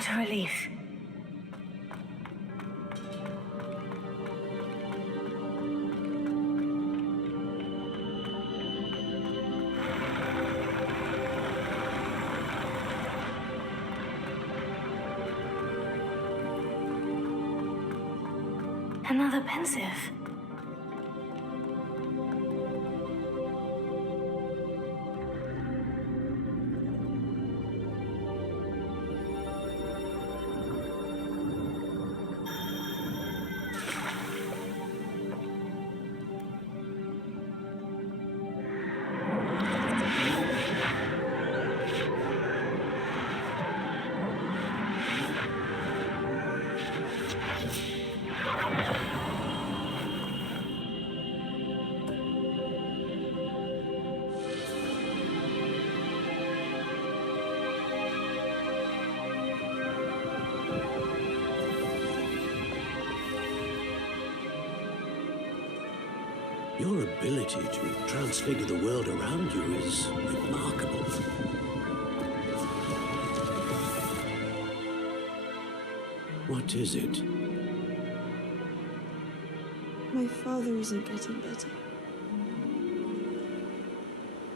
What a relief. Another pensive. Your ability to transfigure the world around you is remarkable. What is it? My father isn't getting better.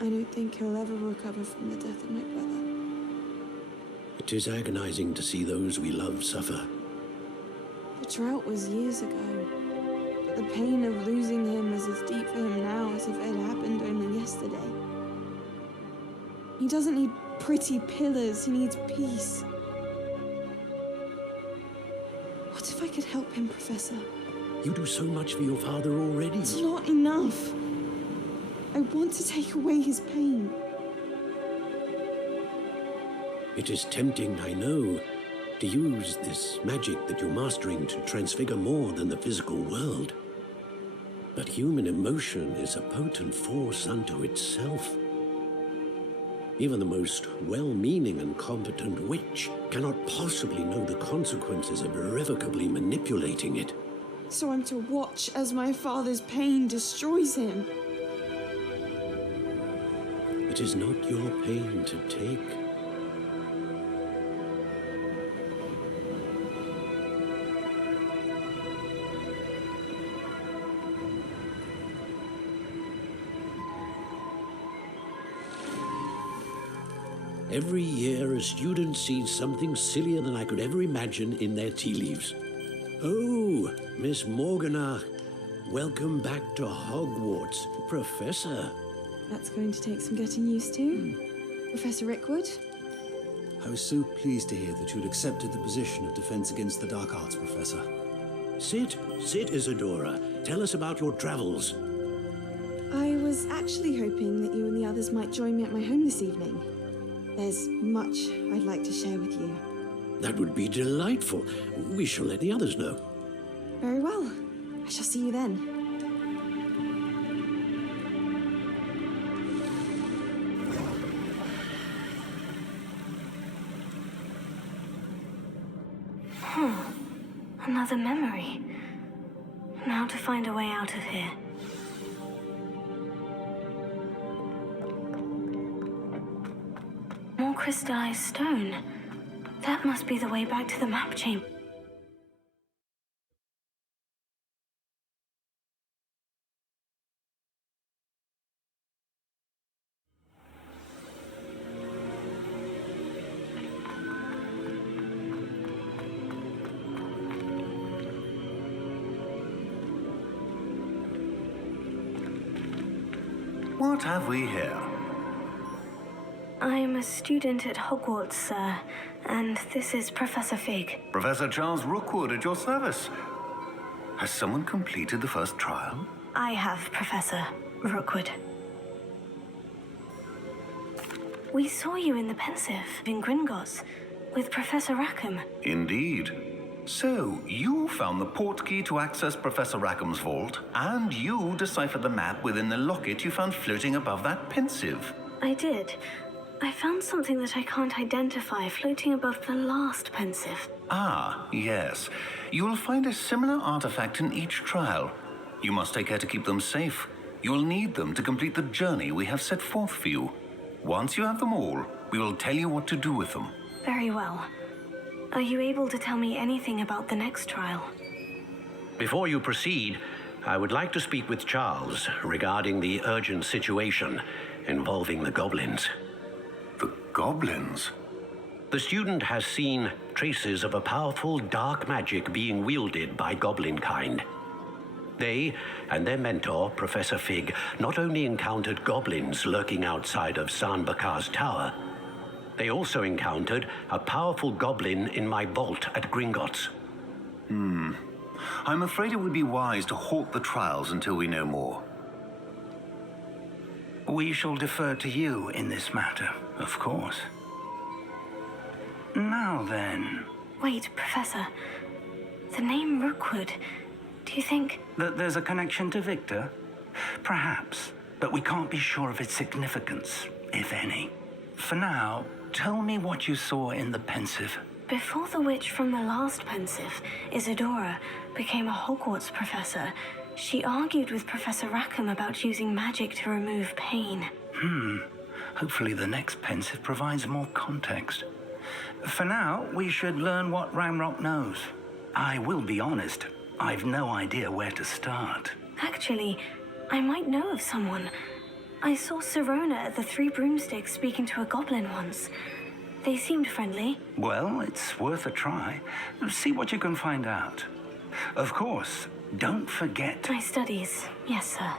I don't think he'll ever recover from the death of my brother. It is agonizing to see those we love suffer. The drought was years ago. The pain of losing him is as deep for him now as if it had happened only yesterday. He doesn't need pretty pillars, he needs peace. What if I could help him, Professor? You do so much for your father already. It's not enough. I want to take away his pain. It is tempting, I know, to use this magic that you're mastering to transfigure more than the physical world. But human emotion is a potent force unto itself. Even the most well-meaning and competent witch cannot possibly know the consequences of irrevocably manipulating it. So I'm to watch as my father's pain destroys him. It is not your pain to take. Every year, a student sees something sillier than I could ever imagine in their tea leaves. Oh, Miss Morganach, welcome back to Hogwarts, Professor. That's going to take some getting used to. Professor Rickwood? I was so pleased to hear that you'd accepted the position of Defense Against the Dark Arts, Professor. Sit, Isadora. Tell us about your travels. I was actually hoping that you and the others might join me at my home this evening. There's much I'd like to share with you. That would be delightful. We shall let the others know. Very well. I shall see you then. Another memory. Now to find a way out of here. More crystallized stone. That must be the way back to the map chamber. What have we here? I'm a student at Hogwarts, sir, and this is Professor Fig. Professor Charles Rookwood at your service. Has someone completed the first trial? I have, Professor Rookwood. We saw you in the Pensive in Gringotts with Professor Rackham. Indeed. So, you found the portkey to access Professor Rackham's vault, and you deciphered the map within the locket you found floating above that Pensive. I did. I found something that I can't identify floating above the last Pensive. Ah, yes. You will find a similar artifact in each trial. You must take care to keep them safe. You will need them to complete the journey we have set forth for you. Once you have them all, we will tell you what to do with them. Very well. Are you able to tell me anything about the next trial? Before you proceed, I would like to speak with Charles regarding the urgent situation involving the goblins. The goblins? The student has seen traces of a powerful dark magic being wielded by goblin kind. They and their mentor, Professor Fig, not only encountered goblins lurking outside of San Bakar's tower, they also encountered a powerful goblin in my vault at Gringotts. I'm afraid it would be wise to halt the trials until we know more. We shall defer to you in this matter, of course. Now then, Wait, Professor. The name Rookwood. Do you think... that there's a connection to Victor? Perhaps, but we can't be sure of its significance, if any. For now, tell me what you saw in the Pensive. Before the witch from the last Pensive, Isadora, became a Hogwarts professor, she argued with Professor Rackham about using magic to remove pain. Hopefully the next Pensive provides more context. For now, we should learn what Ramrock knows. I will be honest, I've no idea where to start. Actually, I might know of someone. I saw Sirona at the Three Broomsticks speaking to a goblin once. They seemed friendly. Well, it's worth a try. See what you can find out. Of course, don't forget... My studies, yes, sir.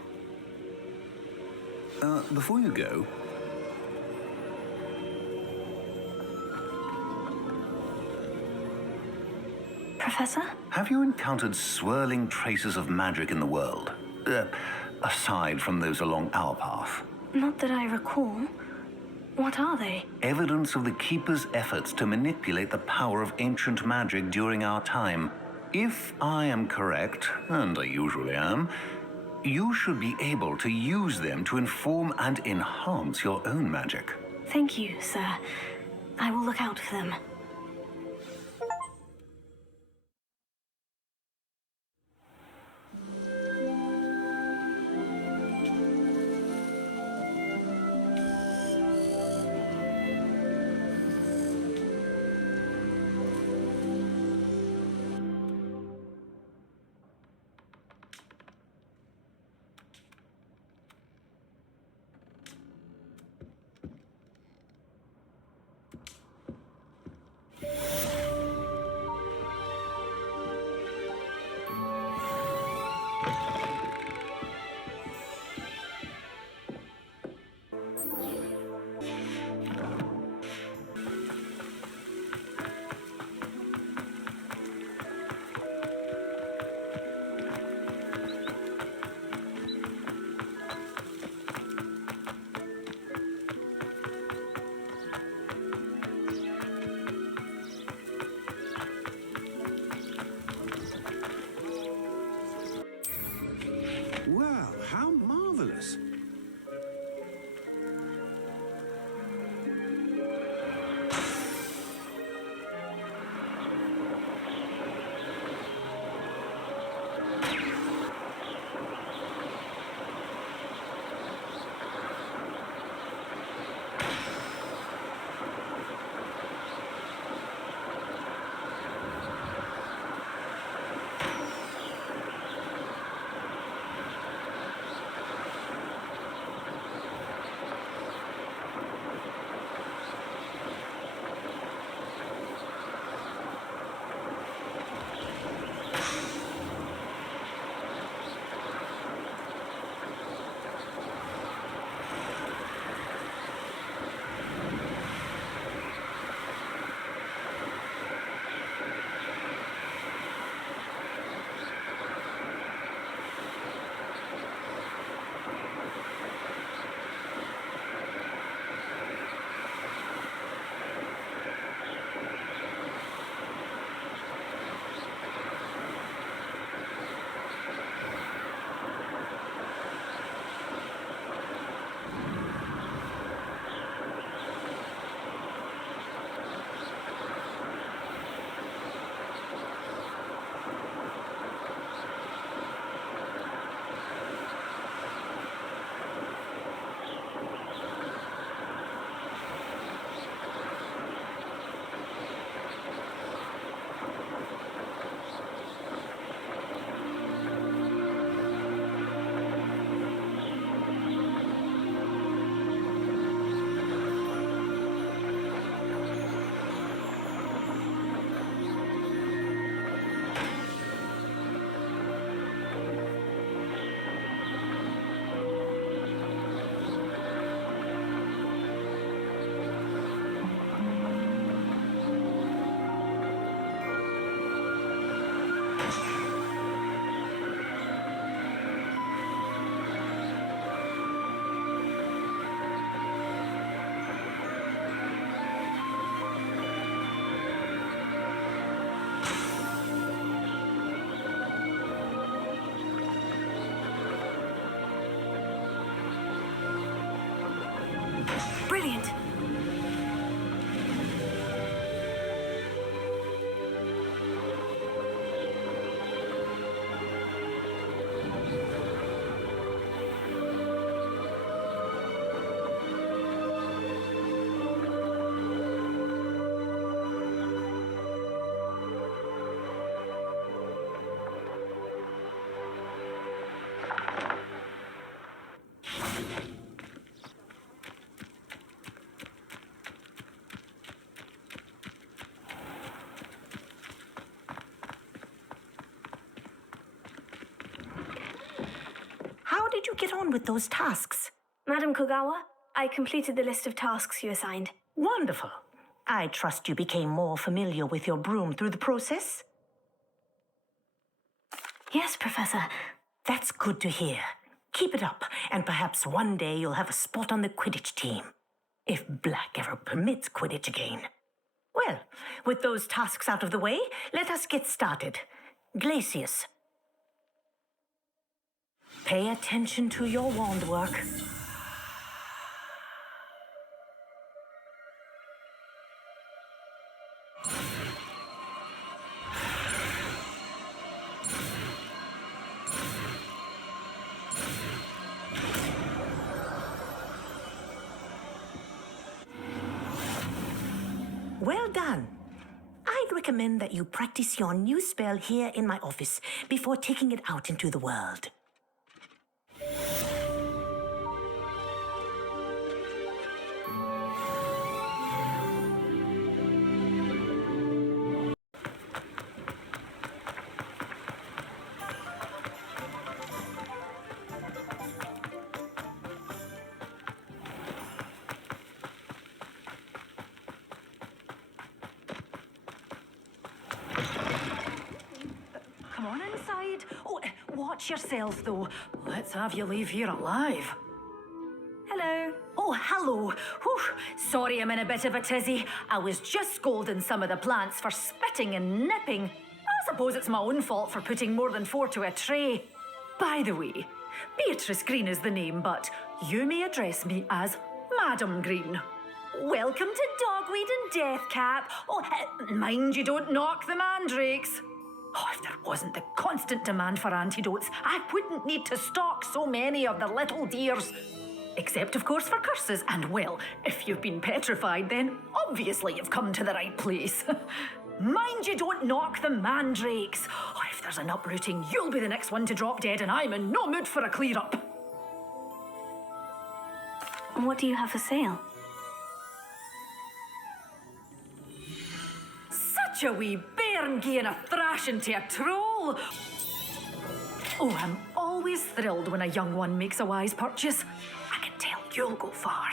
Before you go... Professor? Have you encountered swirling traces of magic in the world? Aside from those along our path. Not that I recall. What are they? Evidence of the Keeper's efforts to manipulate the power of ancient magic during our time. If I am correct, and I usually am, you should be able to use them to inform and enhance your own magic. Thank you, sir. I will look out for them. Well, how marvelous. Brilliant. How did you get on with those tasks? Madam Kogawa, I completed the list of tasks you assigned. Wonderful. I trust you became more familiar with your broom through the process? Yes, Professor. That's good to hear. Keep it up, and perhaps one day you'll have a spot on the Quidditch team. If Black ever permits Quidditch again. Well, with those tasks out of the way, let us get started. Glacius. Pay attention to your wand work. Well done. I'd recommend that you practice your new spell here in my office before taking it out into the world. Come on inside. Oh, watch yourself, though. Let's have you leave here alive. Hello. Oh, hello. Whew. Sorry I'm in a bit of a tizzy. I was just scolding some of the plants for spitting and nipping. I suppose it's my own fault for putting more than 4 to a tray. By the way, Beatrice Green is the name, but you may address me as Madam Green. Welcome to Dogweed and Deathcap. Oh, mind you don't knock the mandrakes. Oh, if there wasn't the constant demand for antidotes, I wouldn't need to stock so many of the little dears. Except, of course, for curses. And, well, if you've been petrified, then obviously you've come to the right place. Mind you don't knock the mandrakes. Oh, if there's an uprooting, you'll be the next one to drop dead, and I'm in no mood for a clear-up. What do you have for sale? Such a wee bairn gieing a thrashing to a troll. Oh, I'm always thrilled when a young one makes a wise purchase. I can tell you'll go far.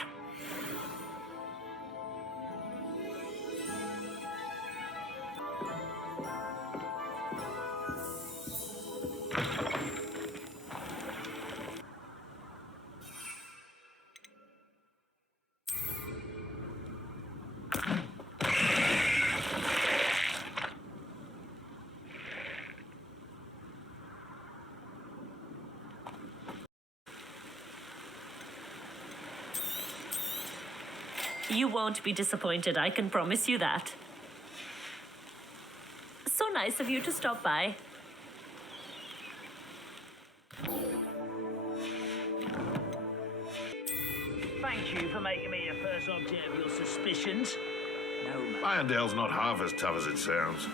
You won't be disappointed, I can promise you that. So nice of you to stop by. Thank you for making me your first object of your suspicions. No, mate. Irondale's not half as tough as it sounds.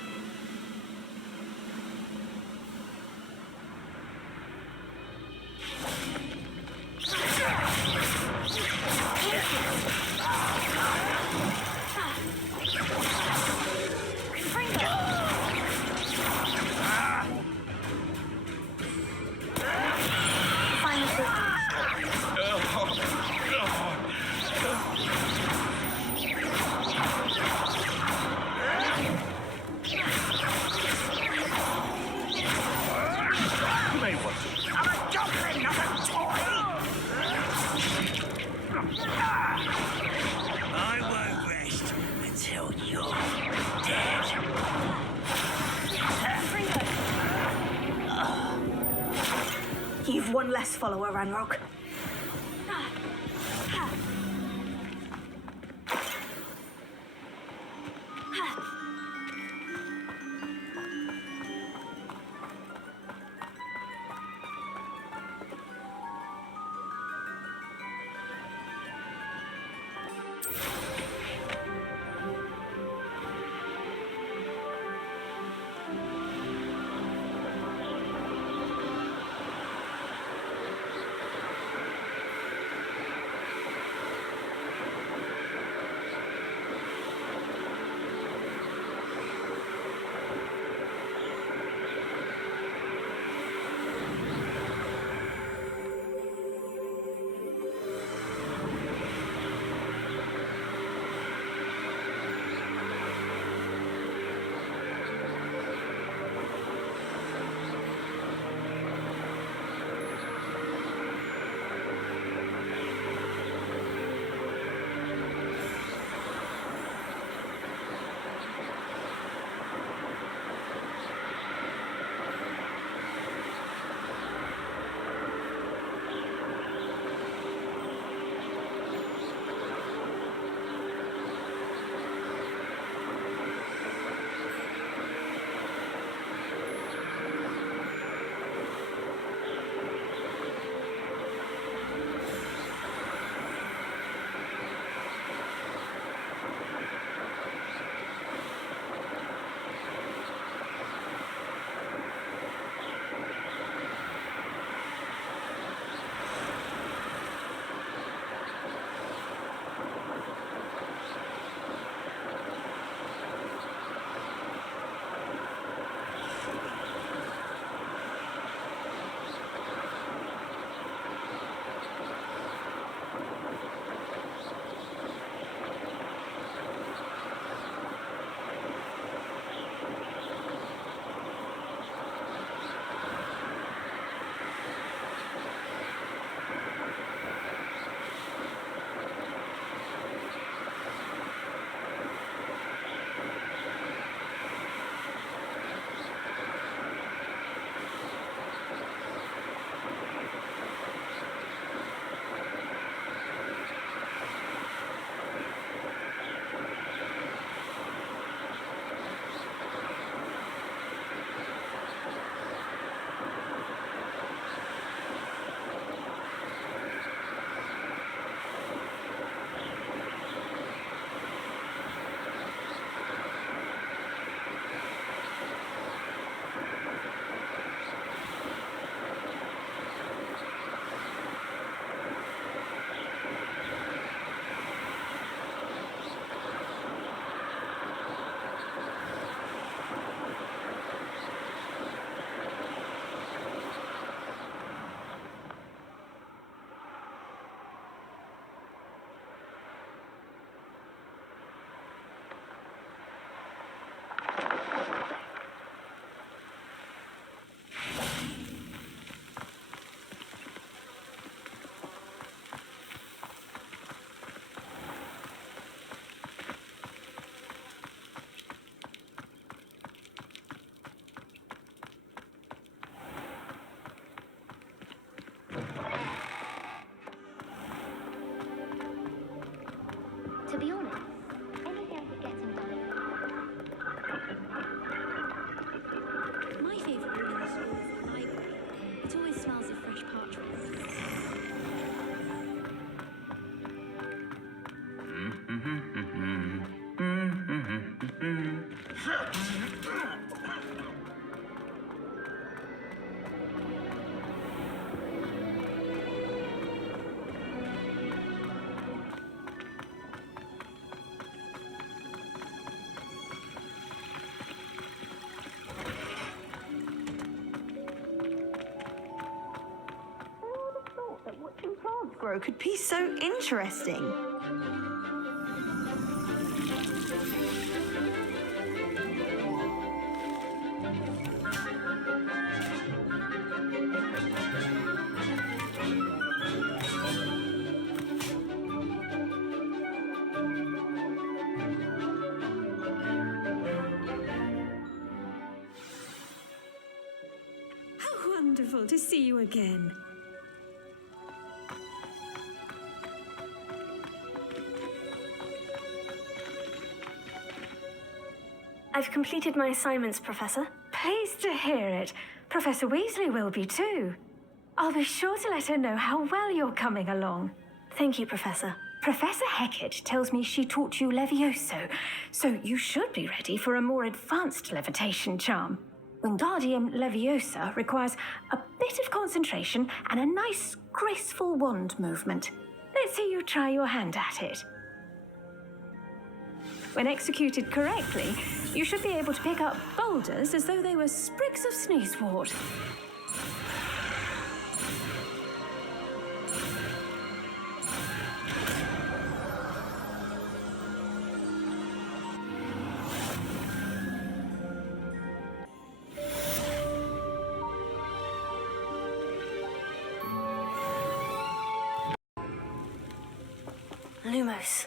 You've one less follower, Ranrock. To be honest, anything that gets him done. My favourite room in the school is the library. It always smells of fresh parchment. That watching plants grow could be so interesting. How wonderful to see you again. I've completed my assignments, Professor. Pleased to hear it. Professor Weasley will be too. I'll be sure to let her know how well you're coming along. Thank you, Professor. Professor Hecat tells me she taught you Levioso, so you should be ready for a more advanced levitation charm. Wingardium Leviosa requires a bit of concentration and a nice, graceful wand movement. Let's see you try your hand at it. When executed correctly, you should be able to pick up boulders as though they were sprigs of sneezewort. Lumos.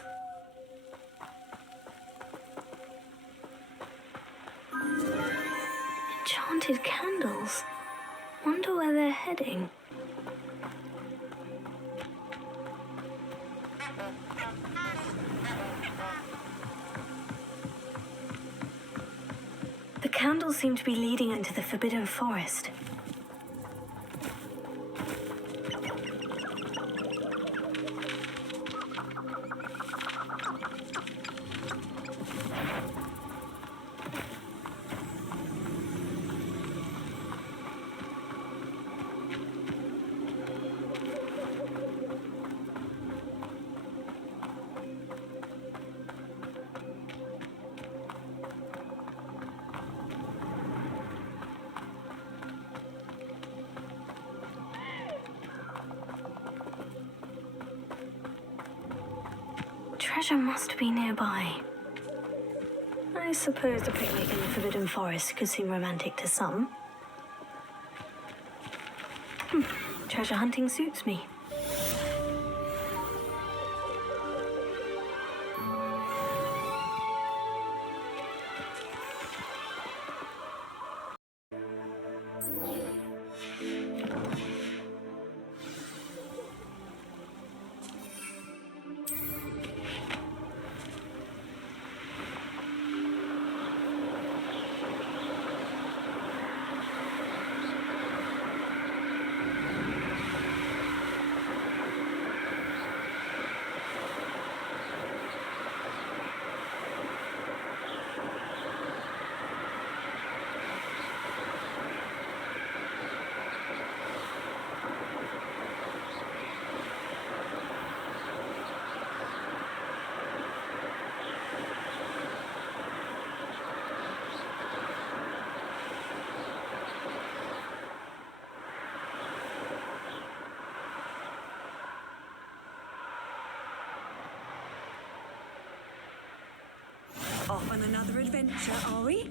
Enchanted candles. Wonder where they're heading. The candles seem to be leading into the Forbidden Forest. Treasure must be nearby. I suppose the picnic in the Forbidden Forest could seem romantic to some. Treasure hunting suits me. Off on another adventure, are we?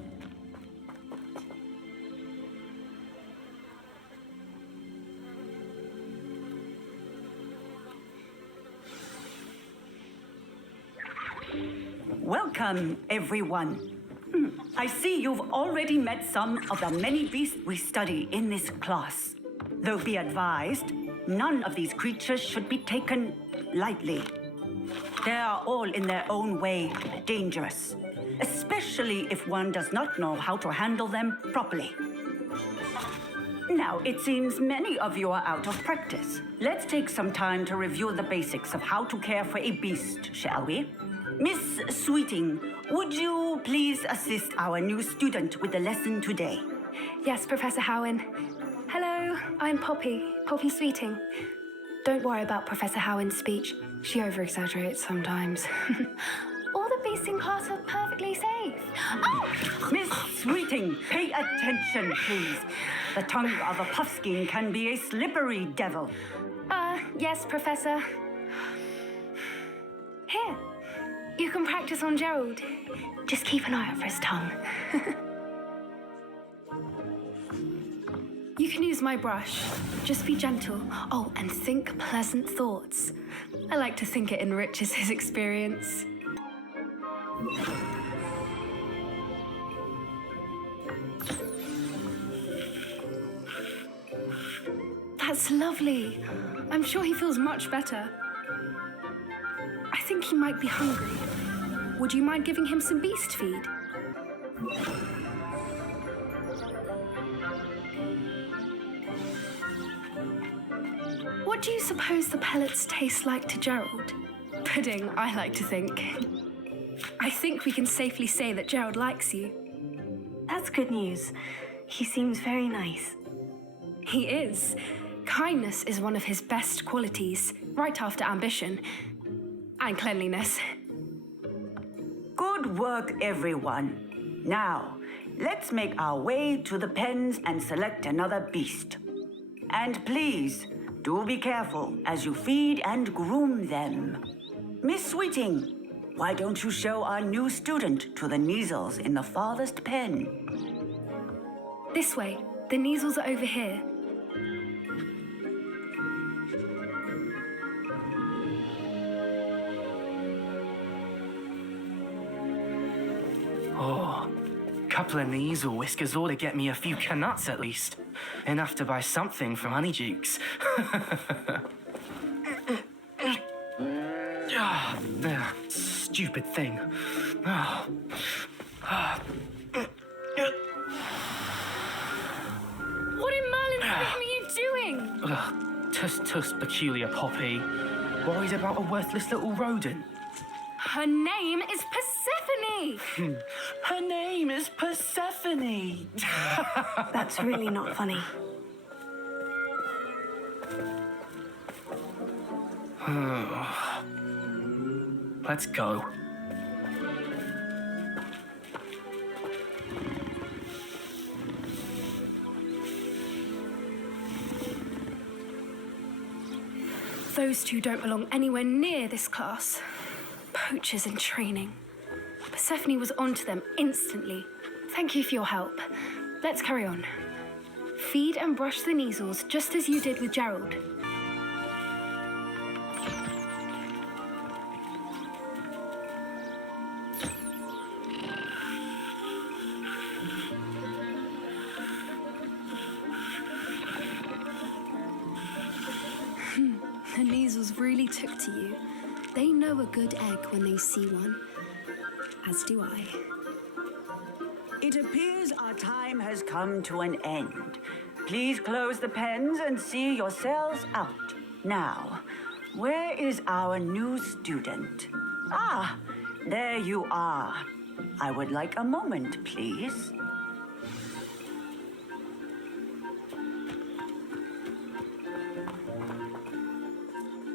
Welcome, everyone. I see you've already met some of the many beasts we study in this class. Though be advised, none of these creatures should be taken lightly. They are all in their own way dangerous, especially if one does not know how to handle them properly. Now, it seems many of you are out of practice. Let's take some time to review the basics of how to care for a beast, shall we? Miss Sweeting, would you please assist our new student with the lesson today? Yes, Professor Howen. Hello, I'm Poppy Sweeting. Don't worry about Professor Howen's speech. She over-exaggerates sometimes. All the beasts in class are perfectly safe. Oh! Miss Sweeting, pay attention, please. The tongue of a puffskein can be a slippery devil. Yes, Professor. Here, you can practice on Gerald. Just keep an eye out for his tongue. You can use my brush. Just be gentle. Oh, and think pleasant thoughts. I like to think it enriches his experience. That's lovely. I'm sure he feels much better. I think he might be hungry. Would you mind giving him some beast feed? What do you suppose the pellets taste like to Gerald? Pudding, I like to think. I think we can safely say that Gerald likes you. That's good news. He seems very nice. He is. Kindness is one of his best qualities, right after ambition and cleanliness. Good work, everyone. Now, let's make our way to the pens and select another beast. And please, do be careful as you feed and groom them. Miss Sweeting, why don't you show our new student to the Neasels in the farthest pen? This way. The Neasels are over here. Oh, couple of Neasel whiskers ought to get me a few canuts at least. Enough to buy something from Honeydukes. Stupid thing. What in Merlin's name are you doing? Tuss, peculiar Poppy. Worried about a worthless little rodent. Her name is Persephone! Her name is Persephone! That's really not funny. Let's go. Those two don't belong anywhere near this class. Poachers in training. Persephone was onto them instantly. Thank you for your help. Let's carry on. Feed and brush the Neasels just as you did with Gerald. The Neasels really took to you. They know a good egg when they see one. As do I. It appears our time has come to an end. Please close the pens and see yourselves out. Now, where is our new student? Ah, there you are. I would like a moment, please.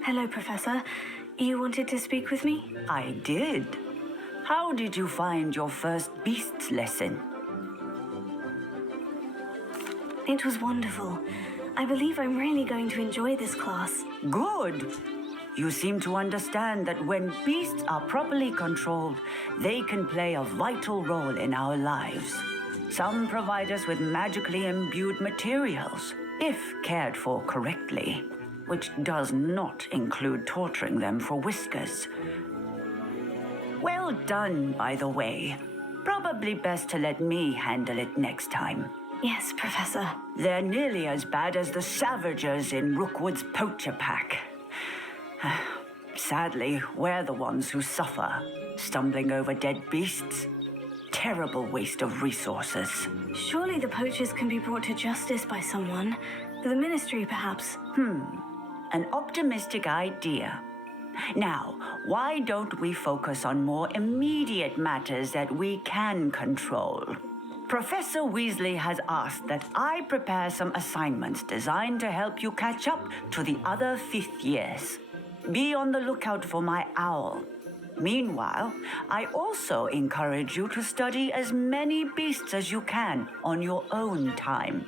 Hello, Professor. You wanted to speak with me? I did. How did you find your first beasts lesson? It was wonderful. I believe I'm really going to enjoy this class. Good. You seem to understand that when beasts are properly controlled, they can play a vital role in our lives. Some provide us with magically imbued materials, if cared for correctly, which does not include torturing them for whiskers. Well done, by the way. Probably best to let me handle it next time. Yes, Professor. They're nearly as bad as the Savagers in Rookwood's poacher pack. Sadly, we're the ones who suffer, stumbling over dead beasts. Terrible waste of resources. Surely the poachers can be brought to justice by someone. The ministry, perhaps. An optimistic idea. Now, why don't we focus on more immediate matters that we can control? Professor Weasley has asked that I prepare some assignments designed to help you catch up to the other fifth years. Be on the lookout for my owl. Meanwhile, I also encourage you to study as many beasts as you can on your own time.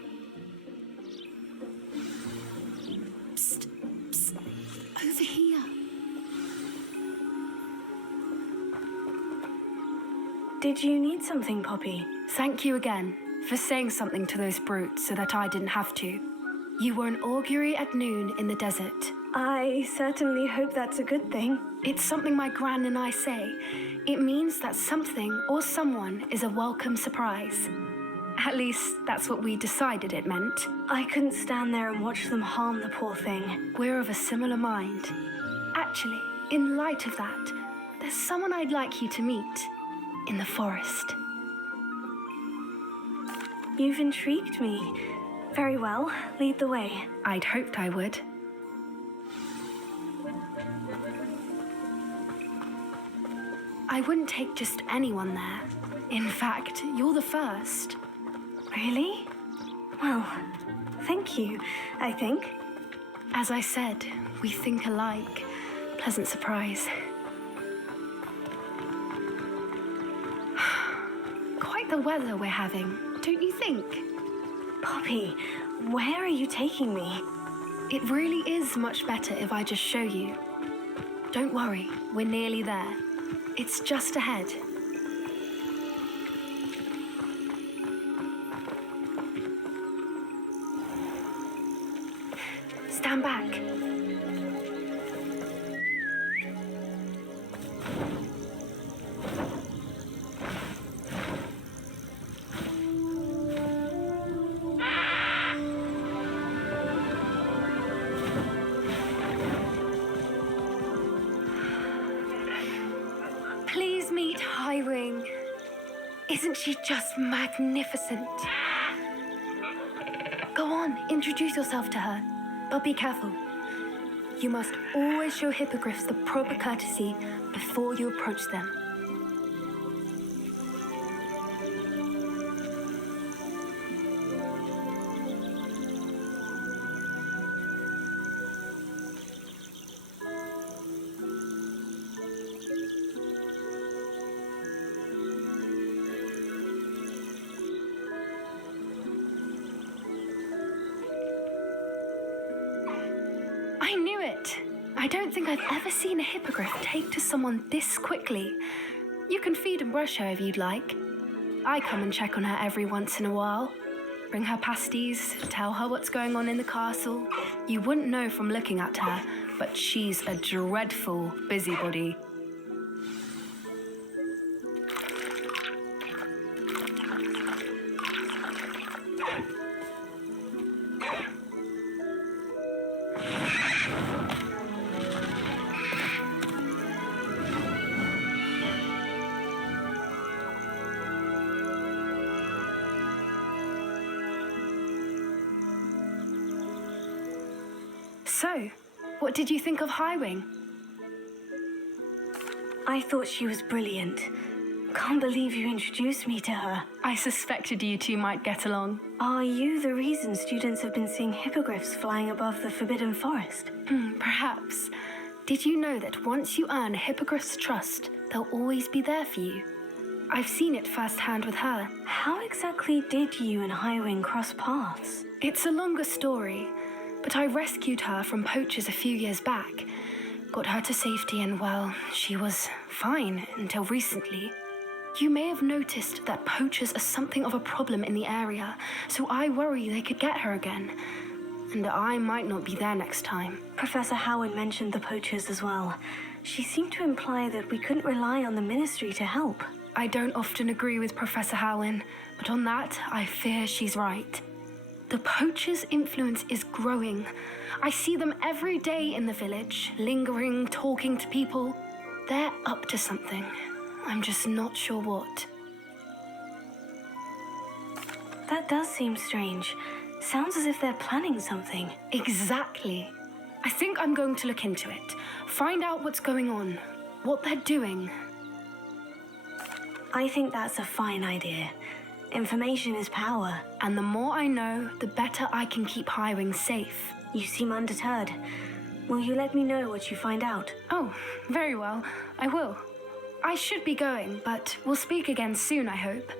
Psst, psst. Over here. Did you need something, Poppy? Thank you again for saying something to those brutes so that I didn't have to. You were an augury at noon in the desert. I certainly hope that's a good thing. It's something my gran and I say. It means that something or someone is a welcome surprise. At least, that's what we decided it meant. I couldn't stand there and watch them harm the poor thing. We're of a similar mind. Actually, in light of that, there's someone I'd like you to meet in the forest. You've intrigued me. Very well, lead the way. I'd hoped I would. I wouldn't take just anyone there. In fact, you're the first. Really? Well, thank you, I think. As I said, we think alike. Pleasant surprise. Quite the weather we're having, don't you think? Poppy, where are you taking me? It really is much better if I just show you. Don't worry, we're nearly there. It's just ahead. Stand back. Please meet Highwing. Isn't she just magnificent? Go on, introduce yourself to her. But be careful. You must always show hippogriffs the proper courtesy before you approach them. I knew it! I don't think I've ever seen a hippogriff take to someone this quickly. You can feed and brush her if you'd like. I come and check on her every once in a while. Bring her pasties, tell her what's going on in the castle. You wouldn't know from looking at her, but she's a dreadful busybody. So, what did you think of Highwing? I thought she was brilliant. Can't believe you introduced me to her. I suspected you two might get along. Are you the reason students have been seeing hippogriffs flying above the Forbidden Forest? Perhaps. Did you know that once you earn a hippogriff's trust, they'll always be there for you? I've seen it firsthand with her. How exactly did you and Highwing cross paths? It's a longer story, but I rescued her from poachers a few years back. Got her to safety and, well, she was fine until recently. You may have noticed that poachers are something of a problem in the area, so I worry they could get her again. And I might not be there next time. Professor Howard mentioned the poachers as well. She seemed to imply that we couldn't rely on the ministry to help. I don't often agree with Professor Howin, but on that, I fear she's right. The poachers' influence is growing. I see them every day in the village, lingering, talking to people. They're up to something. I'm just not sure what. That does seem strange. Sounds as if they're planning something. Exactly. I think I'm going to look into it. Find out what's going on, what they're doing. I think that's a fine idea. Information is power. And the more I know, the better I can keep hiring safe. You seem undeterred. Will you let me know what you find out? Oh, very well. I will. I should be going, but we'll speak again soon, I hope.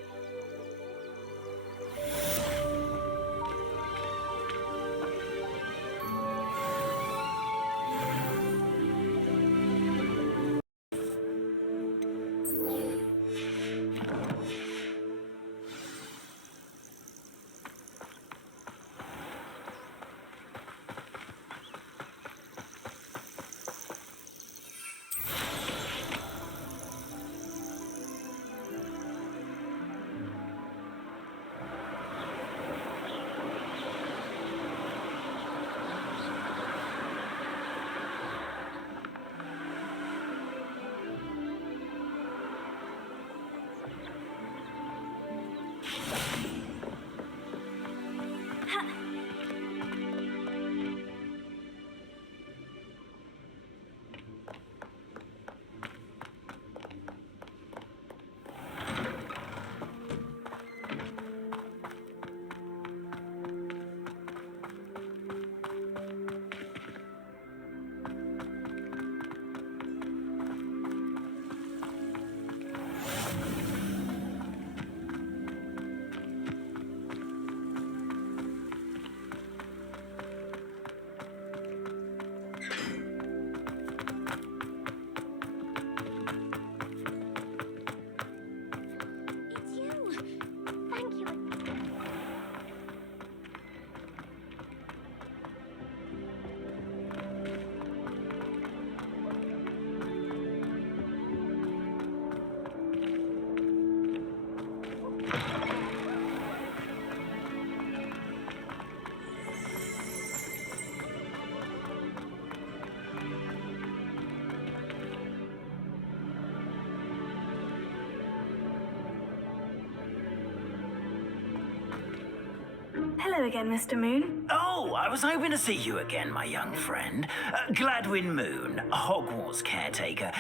Hello again, Mr. Moon. Oh, I was hoping to see you again, my young friend. Gladwin Moon, Hogwarts caretaker,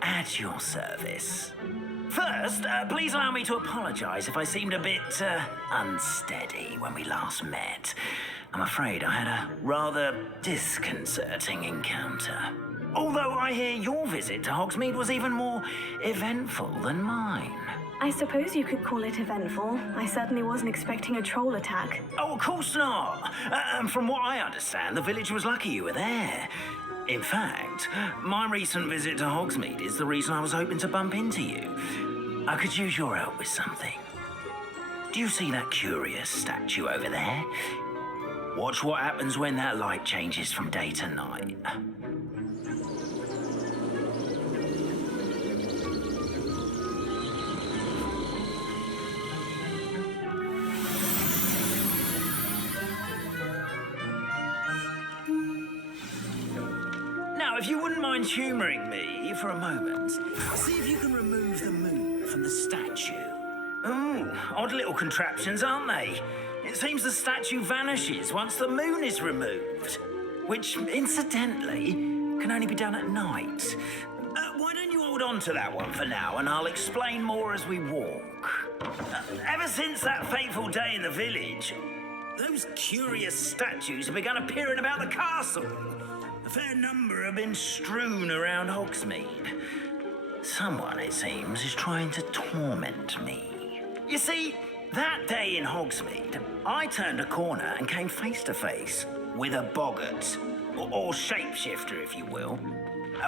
at your service. First, please allow me to apologize if I seemed a bit unsteady when we last met. I'm afraid I had a rather disconcerting encounter. Although I hear your visit to Hogsmeade was even more eventful than mine. I suppose you could call it eventful. I certainly wasn't expecting a troll attack. Oh, of course not. From what I understand, the village was lucky you were there. In fact, my recent visit to Hogsmeade is the reason I was hoping to bump into you. I could use your help with something. Do you see that curious statue over there? Watch what happens when that light changes from day to night. Now, if you wouldn't mind humouring me for a moment, see if you can remove the moon from the statue. Oh, odd little contraptions, aren't they? It seems the statue vanishes once the moon is removed, which, incidentally, can only be done at night. Why don't you hold on to that one for now, and I'll explain more as we walk. Ever since that fateful day in the village, those curious statues have begun appearing about the castle. A fair number have been strewn around Hogsmeade. Someone, it seems, is trying to torment me. You see, that day in Hogsmeade, I turned a corner and came face to face with a boggart, or shapeshifter, if you will,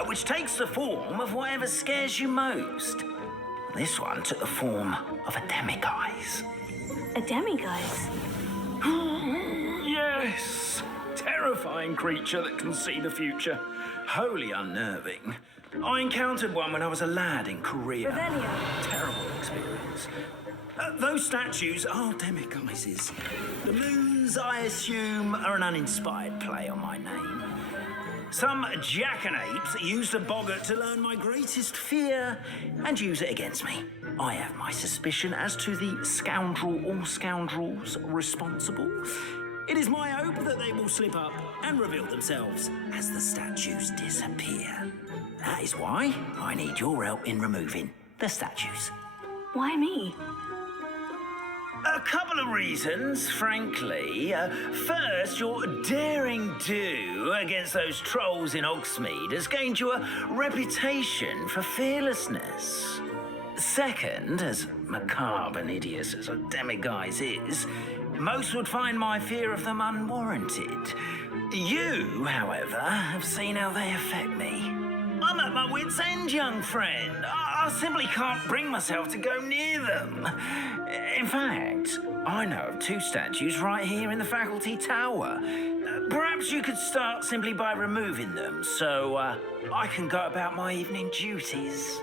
which takes the form of whatever scares you most. This one took the form of a demiguise. A demiguise? Yes! Terrifying creature that can see the future. Wholly unnerving. I encountered one when I was a lad in Korea. Revelio. Terrible experience. Those statues are demiguises. The moons, I assume, are an uninspired play on my name. Some jackanapes used a boggart to learn my greatest fear and use it against me. I have my suspicion as to the scoundrel or scoundrels responsible. It is my hope that they will slip up and reveal themselves as the statues disappear. That is why I need your help in removing the statues. Why me? A couple of reasons, frankly. First, your daring do against those trolls in Hogsmeade has gained you a reputation for fearlessness. Second, as macabre and hideous as a demiguise is, most would find my fear of them unwarranted. You, however, have seen how they affect me. I'm at my wit's end, young friend. I simply can't bring myself to go near them. In fact, I know of 2 statues right here in the faculty tower. Perhaps you could start simply by removing them so I can go about my evening duties.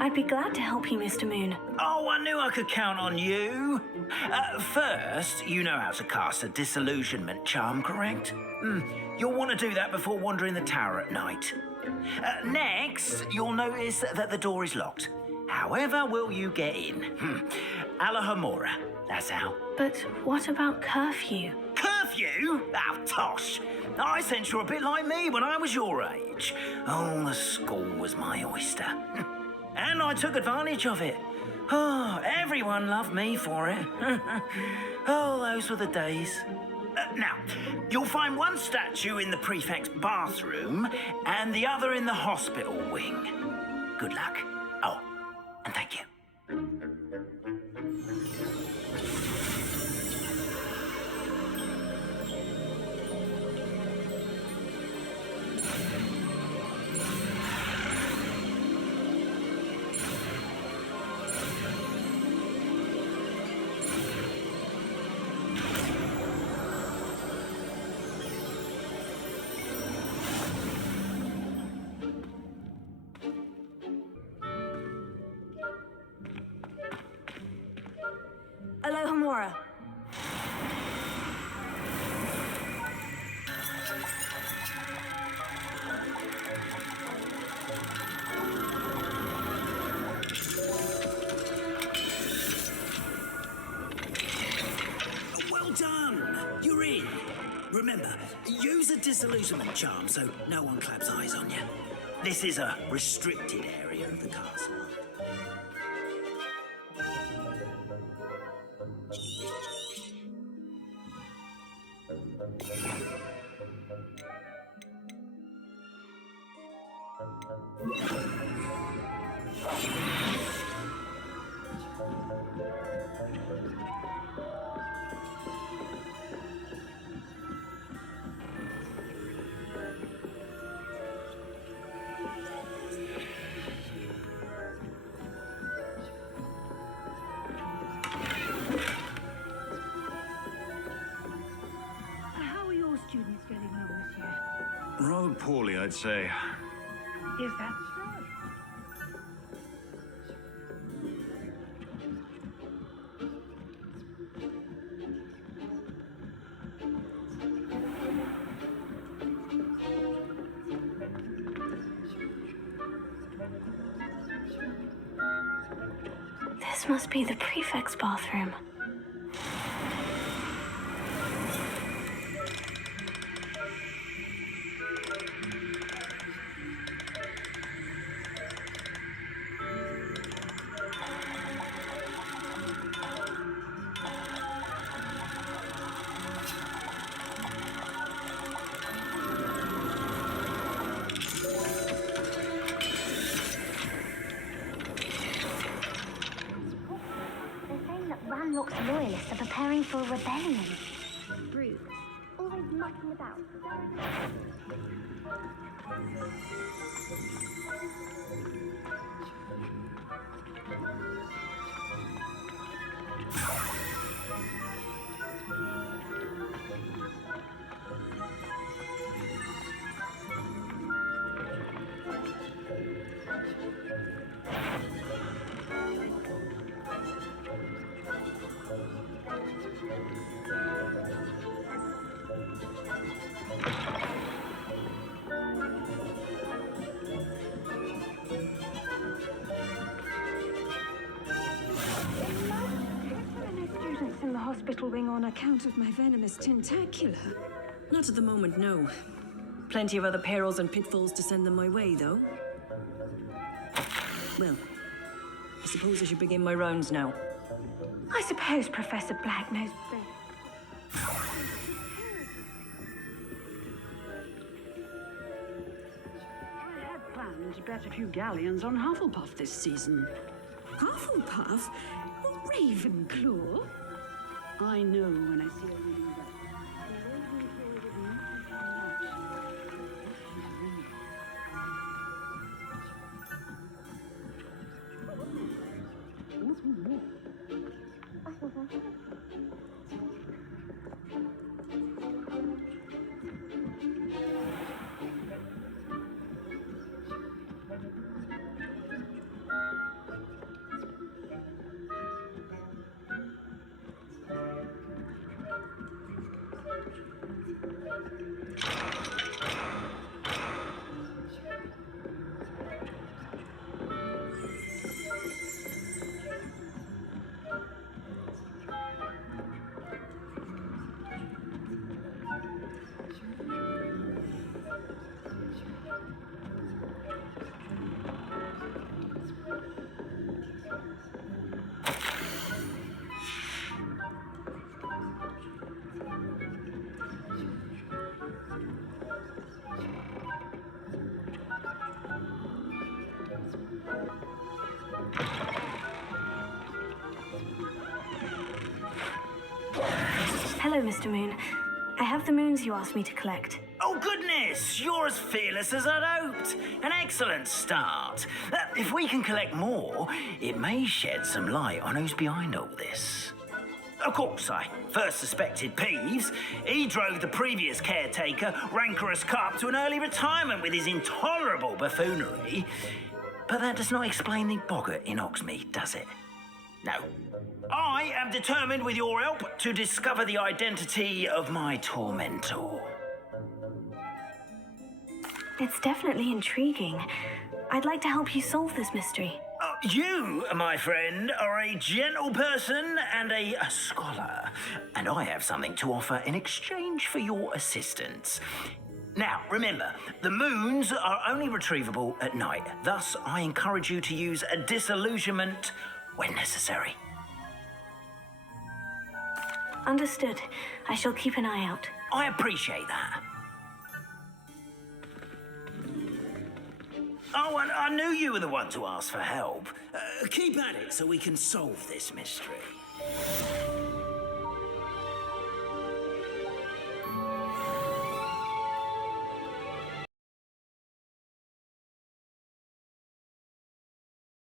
I'd be glad to help you, Mr. Moon. Oh, I knew I could count on you. First, you know how to cast a disillusionment charm, correct? You'll want to do that before wandering the tower at night. Next, you'll notice that the door is locked. However will you get in? Alohomora, that's how. But what about curfew? Curfew? Oh, tosh. I sense you're a bit like me when I was your age. Oh, the school was my oyster. And I took advantage of it. Oh, everyone loved me for it. Oh, those were the days. Now, you'll find one statue in the prefect's bathroom and the other in the hospital wing. Good luck. Oh, and thank you. Alohomora. Well done! You're in. Remember, use a disillusionment charm so no one claps eyes on you. This is a restricted area of the castle. How are your students getting on this year? Rather poorly, I'd say. Is that so? This must be the prefect's bathroom. Ranrock's loyalists are preparing for a rebellion. Rude. Always mucking about. Students in the hospital wing on account of my venomous tentacula. Not at the moment, no. Plenty of other perils and pitfalls to send them my way, though. Well, I suppose I should begin my rounds now. I suppose Professor Black knows best. I had planned to bet a few galleons on Hufflepuff this season. Hufflepuff? Ravenclaw? I know when I see a winning bet. Hello, Mr. Moon. I have the moons you asked me to collect. Oh, goodness! You're as fearless as I'd hoped. An excellent start. If we can collect more, it may shed some light on who's behind all this. Of course, I first suspected Peeves. He drove the previous caretaker, Rancorous Carp, to an early retirement with his intolerable buffoonery. But that does not explain the boggart in Hogsmeade, does it? No. I am determined, with your help, to discover the identity of my tormentor. It's definitely intriguing. I'd like to help you solve this mystery. You, my friend, are a gentle person and a scholar, and I have something to offer in exchange for your assistance. Now, remember, the moons are only retrievable at night. Thus, I encourage you to use a disillusionment when necessary. Understood. I shall keep an eye out. I appreciate that. Oh, and I knew you were the one to ask for help. Keep at it so we can solve this mystery.